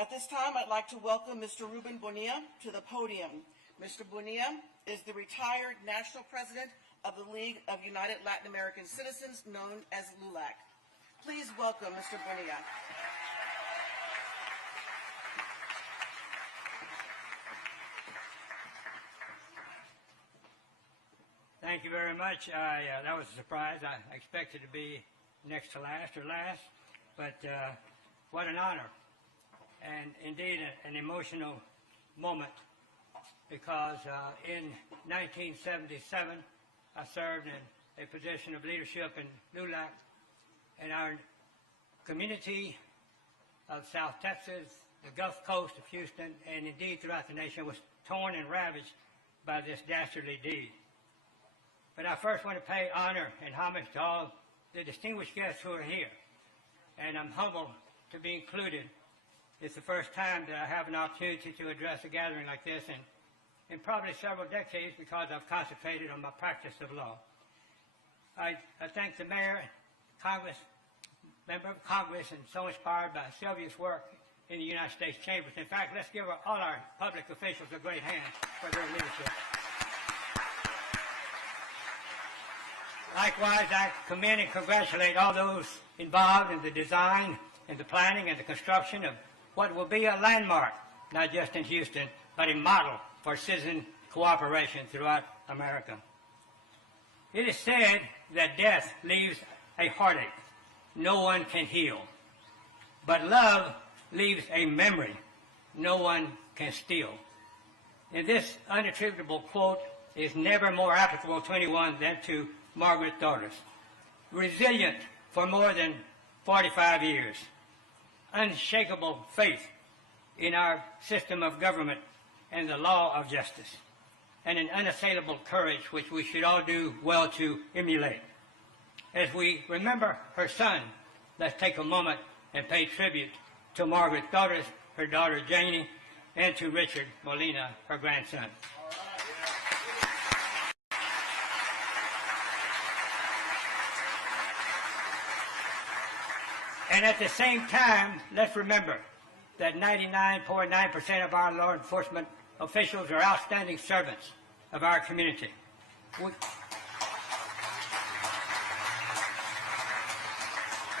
At this time, I'd like to welcome Mr. Ruben Bonilla to the podium. Mr. Bonilla is the retired national president of the League of United Latin American Citizens, known as LULAC. Please welcome Mr. Bonilla. Thank you very much. That was a surprise. I expected to be next to last or last, but what an honor and indeed an emotional moment, because in 1977 I served in a position of leadership in LULAC, and our community of South Texas, the Gulf Coast of Houston, and indeed throughout the nation was torn and ravaged by this dastardly deed. But I first want to pay honor and homage to all the distinguished guests who are here, and I'm humbled to be included. It's the first time that I have an opportunity to address a gathering like this in probably several decades, because I've concentrated on my practice of law. I thank the mayor, Congress, member of Congress, and so inspired by Sylvia's work in the United States Chambers. In fact, let's give all our public officials a great hand for their leadership. Likewise, I commend and congratulate all those involved in the design and the planning and the construction of what will be a landmark, not just in Houston, but a model for citizen cooperation throughout America. It is said that death leaves a heartache no one can heal, but love leaves a memory no one can steal. And this unattributable quote is never more applicable to anyone than to Margaret Torres, resilient for more than 45 years, unshakable faith in our system of government and the law of justice, and an unassailable courage which we should all do well to emulate. As we remember her son, let's take a moment and pay tribute to Margaret Torres, her daughter Janie, and to Richard Bonilla, her grandson. And at the same time, let's remember that 99.9% of our law enforcement officials are outstanding servants of our community.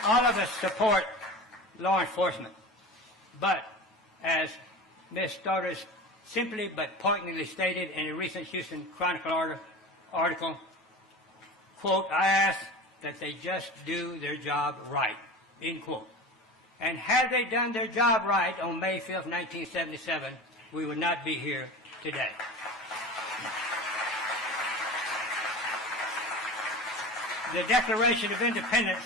All of us support law enforcement, but as Ms. Torres simply but poignantly stated in a recent Houston Chronicle article, quote, "I ask that they just do their job right," end quote. And had they done their job right on May 5th, 1977, we would not be here today. The Declaration of Independence,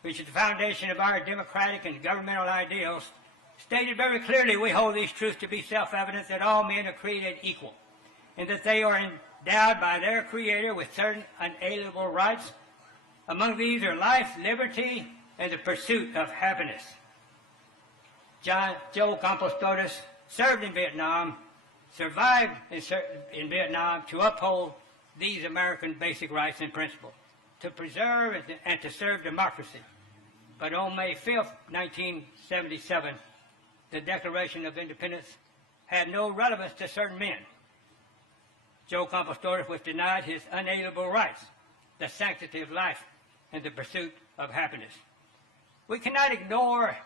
which is the foundation of our democratic and governmental ideals, stated very clearly we hold these truths to be self-evident, that all men are created equal, and that they are endowed by their Creator with certain unalienable rights. Among these are life, liberty, and the pursuit of happiness. Joe Campos Torres served in Vietnam, survived in Vietnam to uphold these American basic rights and principles, to preserve and to serve democracy. But on May 5th, 1977, the Declaration of Independence had no relevance to certain men. Joe Campos Torres was denied his unalienable rights, the sanctity of life, and the pursuit of happiness. We cannot ignore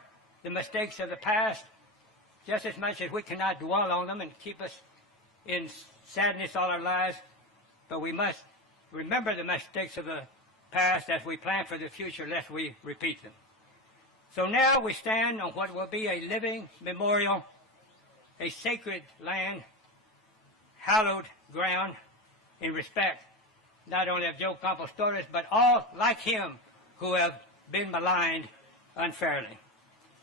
the mistakes of the past just as much as we cannot dwell on them and keep us in sadness all our lives, but we must remember the mistakes of the past as we plan for the future, lest we repeat them. So now we stand on what will be a living memorial, a sacred land, hallowed ground, in respect not only of Joe Campos Torres, but all like him who have been maligned unfairly.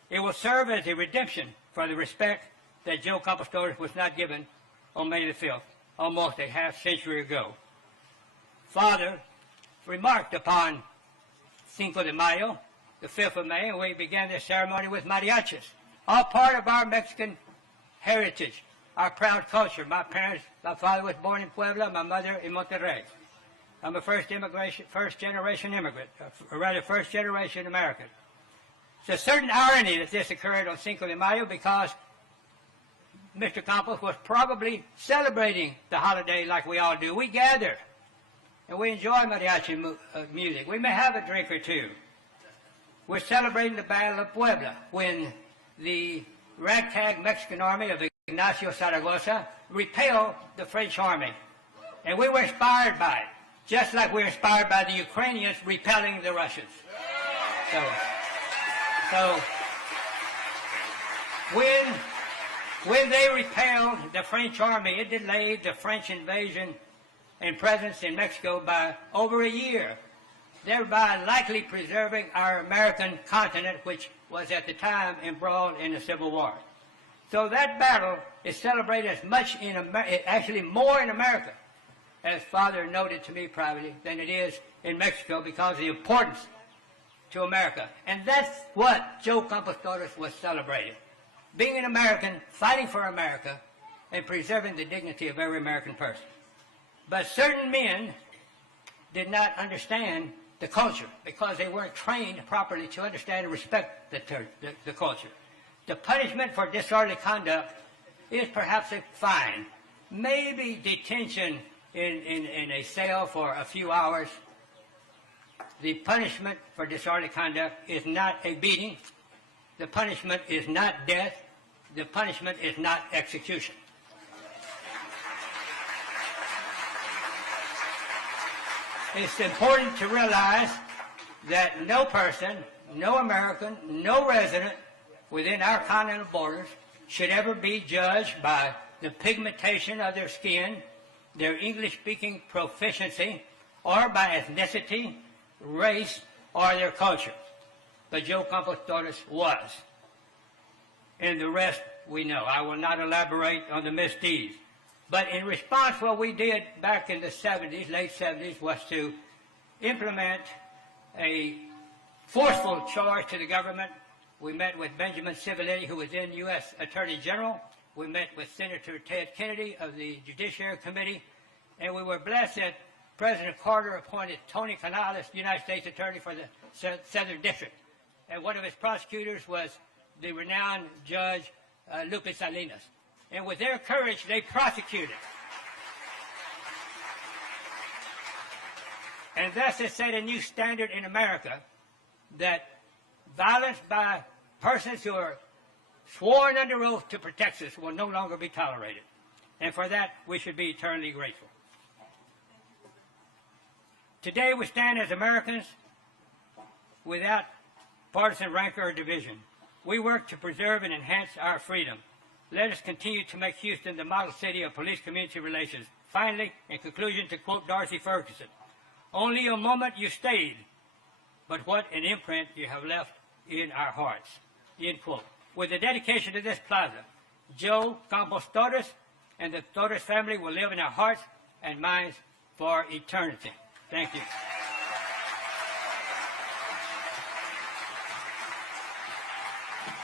It will serve as a redemption for the respect that Joe Campos Torres was not given on May the 5th, almost a half-century ago. Father remarked upon Cinco de Mayo, the 5th of May, and we began this ceremony with mariachis, all part of our Mexican heritage, our proud culture. My father was born in Puebla, my mother in Monterrey. I'm a first-generation immigrant, or rather first-generation American. It's a certain irony that this occurred on Cinco de Mayo because Mr. Campos was probably celebrating the holiday like we all do. We gather and we enjoy mariachi music. We may have a drink or two. We're celebrating the Battle of Puebla when the ragtag Mexican army of Ignacio Zaragoza repelled the French army. And we were inspired by it, just like we're inspired by the Ukrainians repelling the Russians. So when they repelled the French army, it delayed the French invasion and presence in Mexico by over a year, thereby likely preserving our American continent, which was at the time embroiled in a civil war. So that battle is celebrated as much actually more in America, as Father noted to me privately, than it is in Mexico because of the importance to America. And that's what Joe Campos Torres was celebrating. Being an American, fighting for America, and preserving the dignity of every American person. But certain men did not understand the culture because they weren't trained properly to understand and respect the culture. The punishment for disorderly conduct is perhaps a fine, maybe detention in a cell for a few hours. The punishment for disorderly conduct is not a beating. The punishment is not death. The punishment is not execution. It's important to realize that no person, no American, no resident within our continental borders should ever be judged by the pigmentation of their skin, their English-speaking proficiency, or by ethnicity, race, or their culture. But Joe Campos Torres was. And the rest we know. I will not elaborate on the misdeeds. But in response, what we did back in the 70s, late 70s, was to implement a forceful charge to the government. We met with Benjamin Civiletti, who was then U.S. Attorney General. We met with Senator Ted Kennedy of the Judiciary Committee. And we were blessed that President Carter appointed Tony Canales, United States Attorney for the Southern District. And one of his prosecutors was the renowned Judge Lupe Salinas. And with their courage, they prosecuted. And thus it set a new standard in America that violence by persons who are sworn under oath to protect us will no longer be tolerated. And for that, we should be eternally grateful. Today, we stand as Americans without partisan rancor or division. We work to preserve and enhance our freedom. Let us continue to make Houston the model city of police-community relations. Finally, in conclusion, to quote Dorothy Ferguson, "Only a moment you stayed, but what an imprint you have left in our hearts." End quote. With the dedication to this plaza, Joe Campos Torres and the Torres family will live in our hearts and minds for eternity. Thank you.